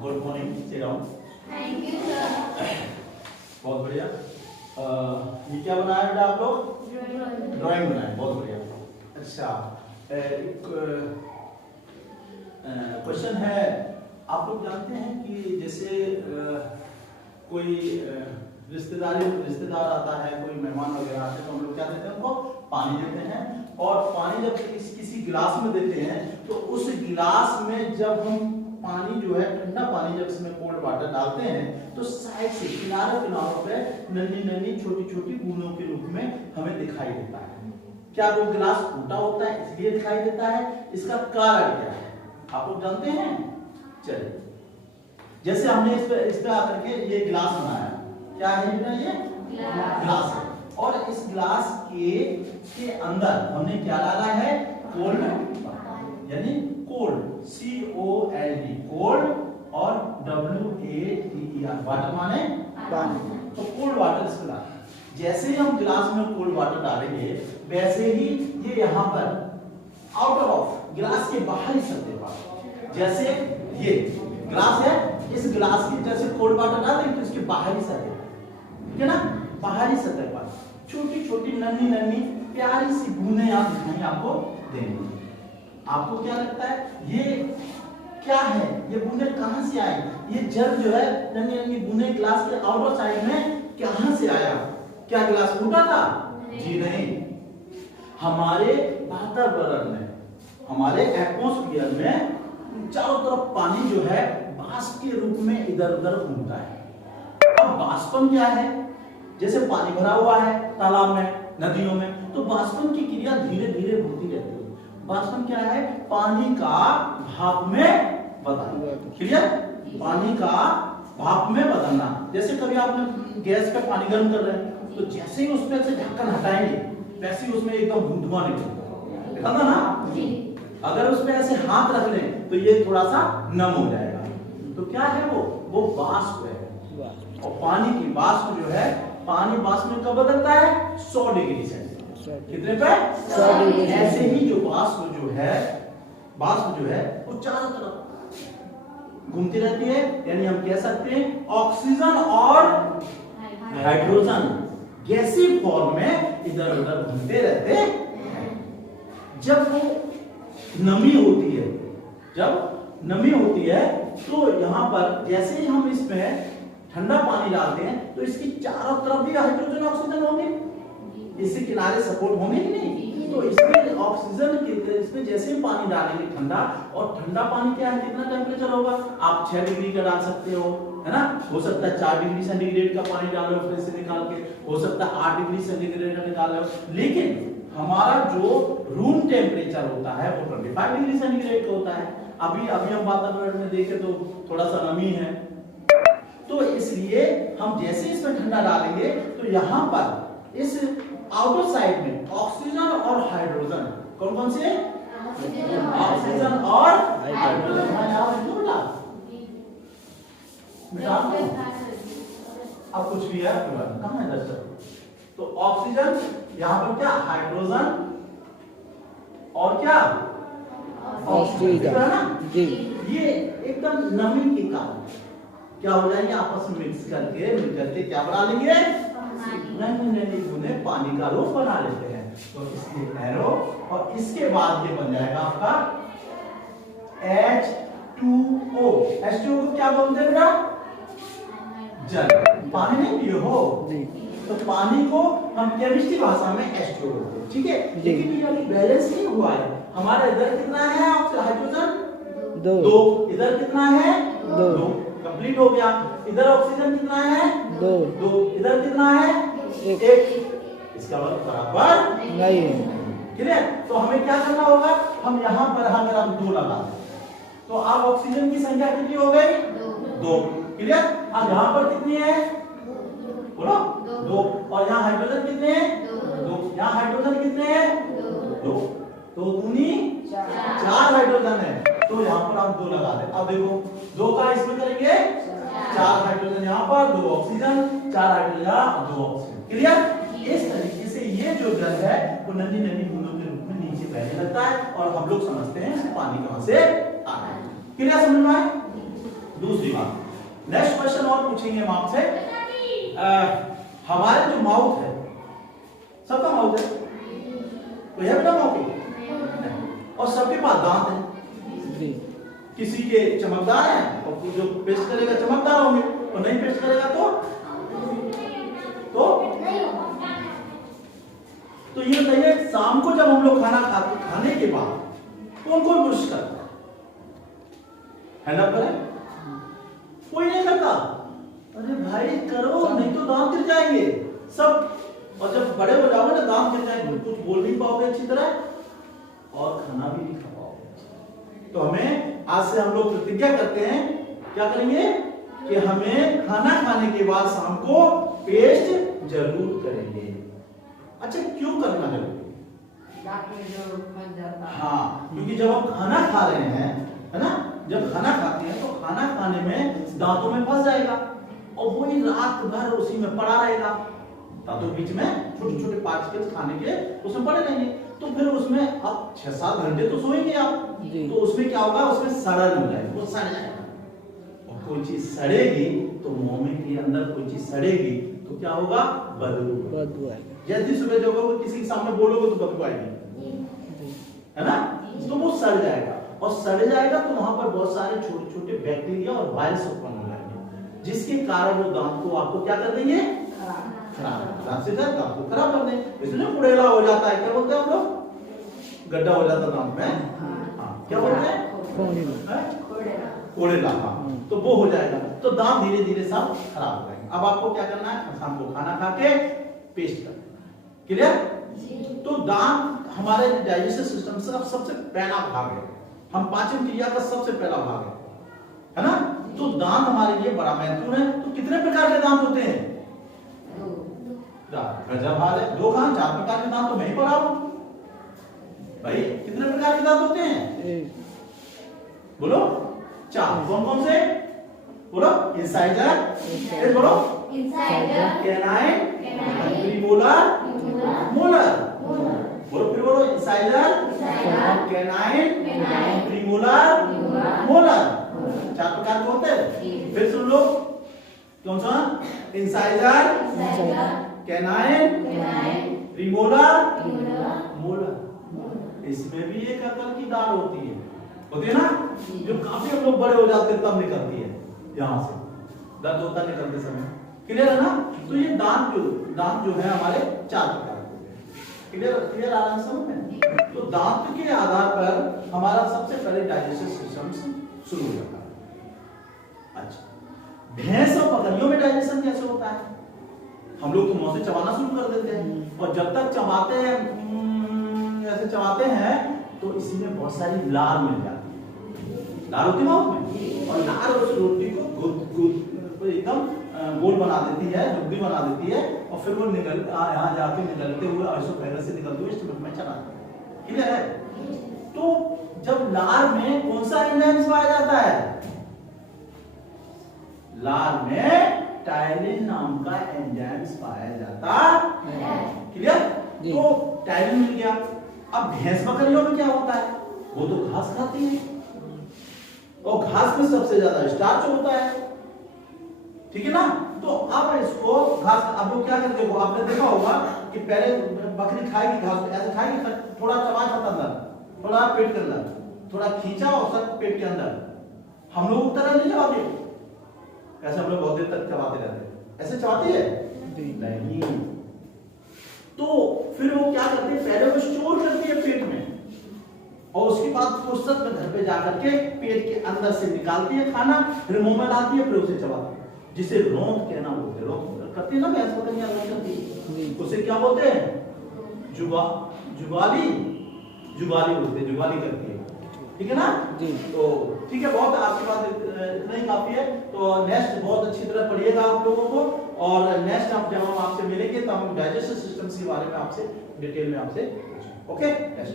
Good morning Shriram. Thank you sir. बहुत बढ़िया। ये क्या बनाया बेटा आप लोग? ड्राइंग बनाए, बहुत बढ़िया। अच्छा, एक क्वेश्चन है। आप लोग जानते हैं कि जैसे कोई रिश्तेदार आता है, कोई मेहमान वगैरह आते हैं तो हम लोग क्या देते हैं? उनको पानी देते हैं। और पानी जब किसी गिलास में देते हैं तो उस गिलास में जब हम पानी जो है ठंडा पानी, जब इसमें कोल्ड वाटर डालते हैं तो साइड से किनारों पे नन्ही छोटी छोटी बूंदों के रूप में हमें दिखाई देता है। क्या वो गिलास टूटा होता है इसलिए दिखाई देता है? इसका कारण क्या है आप लोग जानते हैं? चलिए, जैसे हमने इस पे आकर के ये गिलास बनाया, क्या है बेटा? ये गिलास है। और इस गिलास के अंदर हमने क्या डाला है? कोल्ड, यानी कोल्ड, COLD, कोल्ड, और WATER, वाटर माने पानी। तो कोल्ड वाटर इसमें डाला। जैसे ही हम गिलास में कोल्ड वाटर डालेंगे वैसे ही ये यहाँ पर आउटर ऑफ गिलास के बाहरी सतह पर, जैसे ये गिलास है, इस गिलास की जैसे कोल्ड वाटर डालेंगे तो इसके बाहरी सतह, ठीक है ना, बाहरी सतह पर छोटी छोटी नन्ही प्यारी सी बूंदें आप दिखाई आपको देंगे। आपको क्या लगता है ये क्या है? ये बूंदें कहां से आई? ये जल जो है नन्ही बूंदें गिलास के आउटर साइड में कहां से आया? क्या गिलास टूटा था? जी नहीं। हमारे वातावरण में, हमारे एटमॉस्फेयर में चारों तरफ पानी जो है वाष्प के रूप में इधर उधर घूमता है। अब वाष्पन क्या है? जैसे पानी भरा हुआ है तालाब में, नदियों में, तो वाष्पन की क्रिया धीरे धीरे होती रहती है। वाष्पन क्या है? पानी का भाप में बदलना। क्लियर? पानी का भाप में बदलना। जैसे कभी आपने गैस पे पानी गर्म कर रहे हैं तो जैसे ही उसमें से ढक्कन हटाएंगे वैसे ही उसमें एकदम धुआं निकलता है ना। अगर उसमें ऐसे हाथ रख लें तो ये थोड़ा सा नम हो जाएगा। तो क्या है वो वाष्प है। और पानी की वाष्प जो है, पानी वाष्प में कब बदलता है? 100 डिग्री सेल्सियस। कितने पे? 100 डिग्री। ऐसे ही जो वाष्प जो है वो चारों तरफ घूमती रहती है। यानी हम कह सकते हैं ऑक्सीजन और हाइड्रोजन गैसीय फॉर्म में इधर उधर घूमते रहते हैं। जब वो नमी होती है तो यहाँ पर जैसे ही हम इसमें ठंडा पानी डालते हैं तो इसकी चारों तरफ भी हाइड्रोजन ऑक्सीजन होंगे, इससे किनारे सपोर्ट होंगे कि नहीं? तो इसमें ऑक्सीजन के इसमें जैसे ही पानी डालेंगे ठंडा, और ठंडा पानी क्या है, कितना टेम्परेचर होगा? आप 6 डिग्री का डाल सकते हो, है ना। हो सकता है 4 डिग्री सेंटीग्रेड का पानी डालो फ्रिज से निकाल के, हो सकता है 8 डिग्री सेंटीग्रेड का निकालो। लेकिन हमारा जो रूम टेम्परेचर होता है वो 25 डिग्री सेंटीग्रेड का होता है। अभी हम वातावरण में देखें तो थोड़ा सा नमी है, तो इसलिए हम जैसे इसमें ठंडा डालेंगे तो यहाँ पर इस आउटर साइड में ऑक्सीजन और हाइड्रोजन, कौन से? ऑक्सीजन और हाइड्रोजन। अब कुछ भी है कहाँ है दर्शक? तो ऑक्सीजन, यहाँ पर क्या? हाइड्रोजन और क्या? ऑक्सीजन जी। ये एकदम नमी के कारण क्या हो जाएंगे? आपस में मिक्स करके क्या बना लेंगे? नन्ही बूंदें पानी का रूप बना लेते हैं। तो इसके एरो, और इसके बाद ये बन जाएगा आपका H2O। H2O को क्या बोलते हैं बेटा? जल। पानी नहीं पिए हो तो पानी को हम केमिस्ट्री भाषा में H2O बोलते हैं, ठीक है। लेकिन ये अभी बैलेंस नहीं हुआ है। हमारा इधर कितना है हाइड्रोजन? 2। इधर कितना है? 2। कंप्लीट हो गया। इधर ऑक्सीजन कितना है? 2। इधर कितना है? 1। इसका मतलब बराबर नहीं है। क्लियर? तो हमें क्या करना होगा? हम यहाँ पर अगर हम 2 लगा दें तो अब ऑक्सीजन की संख्या कितनी हो गई? 2। क्लियर? अब यहाँ पर कितनी है? बोलो 2। और यहाँ हाइड्रोजन कितने हैं? 2। यहाँ हाइड्रोजन कितने हैं? 2। तो दूनी 4 हाइड्रोजन है। तो यहाँ पर हम 2 लगा दें। अब देखो 2 का इसमें करेंगे 4 हाइड्रोजन यहाँ पर, 2 ऑक्सीजन, 4 हाइड्रोजन यहाँ, 2 ऑक्सीजन। क्लियर? इस तरीके से ये जो जल है वो नन्ही बूंदों के रूप में नीचे बहने लगता है और हम लोग समझते हैं पानी कहां से आ रहा है। क्लियर? समझ में आया? दूसरी नेक्स्ट क्वेश्चन और पूछेंगे हम आपसे। हमारे जो माउथ है, सबका माउथ है, कोई है बेटा माउथ नहीं। और सबके पास दांत है, किसी के चमकदार है और जो पेस्ट करेगा चमकदार होंगे और नहीं पेस्ट करेगा तो ये बताइए, शाम को जब हम लोग खाने के बाद कौन कौन ब्रश करता है? हैंड अप करें। कोई नहीं करता। अरे भाई करो, नहीं तो दांत गिर जाएंगे सब, और जब बड़े हो जाओगे ना दांत गिर जाएंगे, कुछ बोल नहीं पाओगे अच्छी तरह और खाना भी नहीं खा पाओगे। तो हमें आज से हम लोग प्रतिज्ञा करते हैं, क्या करेंगे कि हमें खाना खाने के बाद शाम को पेस्ट जरूर करेंगे। अच्छा, क्यों करना जरूरी? हाँ, क्योंकि जब हम खाना खा रहे हैं, है ना, जब खाना खाते हैं तो खाना खाने में दांतों में फंस जाएगा और वही रात भर उसी में पड़ा रहेगा। दांतों बीच में छोटे छोटे पार्टिकल्स खाने के उसमें पड़े रहेंगे, तो फिर उसमें अब 6-7 घंटे तो सोएंगे आप, तो उसमें क्या होगा, उसमें सड़न हो जाएगा, वो सड़ जाएगा। और कोई चीज सड़ेगी तो मुंह में के अंदर कोई चीज सड़ेगी तो क्या होगा, बदबू आएगी। जैसे सुबह जब वो किसी के सामने बोलोगे तो बदबू आएगी, है ना, तो वो सड़ जाएगा और सड़ जाएगा तो वहां पर बहुत सारे छोटे छोटे बैक्टीरिया और वायरस उत्पन्न हो जाएंगे, जिसके कारण वो दांत को आपको क्या कर देंगे, खराब से दांत को खराब कर देंगे। इसमें कुड़ेला हो जाता है, क्या बोलते हैं हम लोग, गड्ढा हो जाता है दांत में, हाँ क्या बोलते हैं, कोड़ेला। हाँ, तो वो हो जाएगा, तो दांत धीरे धीरे सब खराब हो जाएंगे। अब आपको क्या करना है, शाम को खाना खा के पेस्ट कर देना। क्लियर? तो दांत हमारे डाइजेस्टिव सिस्टम से सबसे पहला भाग है, हम पाचन क्रिया का सबसे पहला भाग है ना, तो दांत हमारे लिए बड़ा महत्वपूर्ण है। तो कितने प्रकार के दांत होते हैं? गजब हाल है, 2 कहां 4 प्रकार के दांत तो मैं ही पढ़ा हूं भाई। कितने प्रकार के दांत होते हैं? बोलो 4। कौन कौन से? बोलो इंसाइजर, बोलो इंसाइजर, कैनाइन, प्रीमोलर, मोलर। बोलो फिर बोलो इंसाइजर, कैनाइन, प्रीमोलर, मोलर। 4 प्रकार के होते हैं। फिर सुन लो, कौन सा? Incisor, canine, premolar, molar. इसमें भी एक अकल की दाल होती है ना, जो काफी हम लोग बड़े हो जाते हैं तब निकलती है, यहाँ से दर्द होता निकलते समय। क्लियर है ना? तो ये दांत जो है हमारे 4 प्रकार के। क्लियर आ रहा है समझ में? तो दांत के आधार पर हमारा सबसे पहले डाइजेस्टिव सिस्टम शुरू हो जाता है। अच्छा, भैंस और बकरियों में डाइजेशन कैसे होता है? हम लोग तो मुंह से चबाना शुरू कर देते हैं और जब तक चबाते हैं ऐसे चबाते हैं तो इसी में बहुत सारी लार मिल जाती है। लार होती है माउथ में, और लार उस रोटी को एकदम गोल बना देती है, दुबली बना देती है, और फिर वो यहाँ जाके निकलते हुए आइसोफेगस से निकलते हुए स्टमक में चला जाता है। क्लियर है? तो जब लार में कौन सा एंजाइम पाया जाता है? लार में टाइलिन नाम का एंजाइम पाया जाता है। क्लियर? तो टाइलिन मिल गया। अब भैंस बकरियों में क्या होता है? वो तो घास खाती है और घास में सबसे ज्यादा स्टार्च होता है, ठीक है ना? तो अब इसको घास, अब वो क्या करते हो, आपने देखा होगा कि पहले बकरी खाएगी घास, ऐसे खाएगी, थोड़ा चबा खाता अंदर, थोड़ा पेट के अंदर, थोड़ा खींचा और सब पेट के अंदर। हम लोग तरह नहीं चबाते, ऐसे हम लोग बहुत देर तक चबाते रहते हैं, ऐसे चबाती है नहीं। तो फिर वो क्या करती है, पहले वो स्टोर करती है पेट में, और उसके बाद फुर्सत में घर पे जाकर के पेट के अंदर से निकालती है खाना, फिर मुंह में डालती है, फिर उसे चबाती है, जिसे रोंद कहना बोलते हैं। रोंद करती है ना भैंस बकरियां, रोंद करती है, उसे क्या बोलते हैं? जुगाली बोलते हैं, जुगाली करती है, ठीक है ना जी? तो ठीक है, बहुत आपकी बात इतना ही काफी है। तो नेक्स्ट बहुत अच्छी तरह पढ़िएगा आप लोगों को, और नेक्स्ट आप जब हम आपसे मिलेंगे तो हम डाइजेस्टिव सिस्टम के बारे में आपसे डिटेल में आपसे, ओके? नेक्स्ट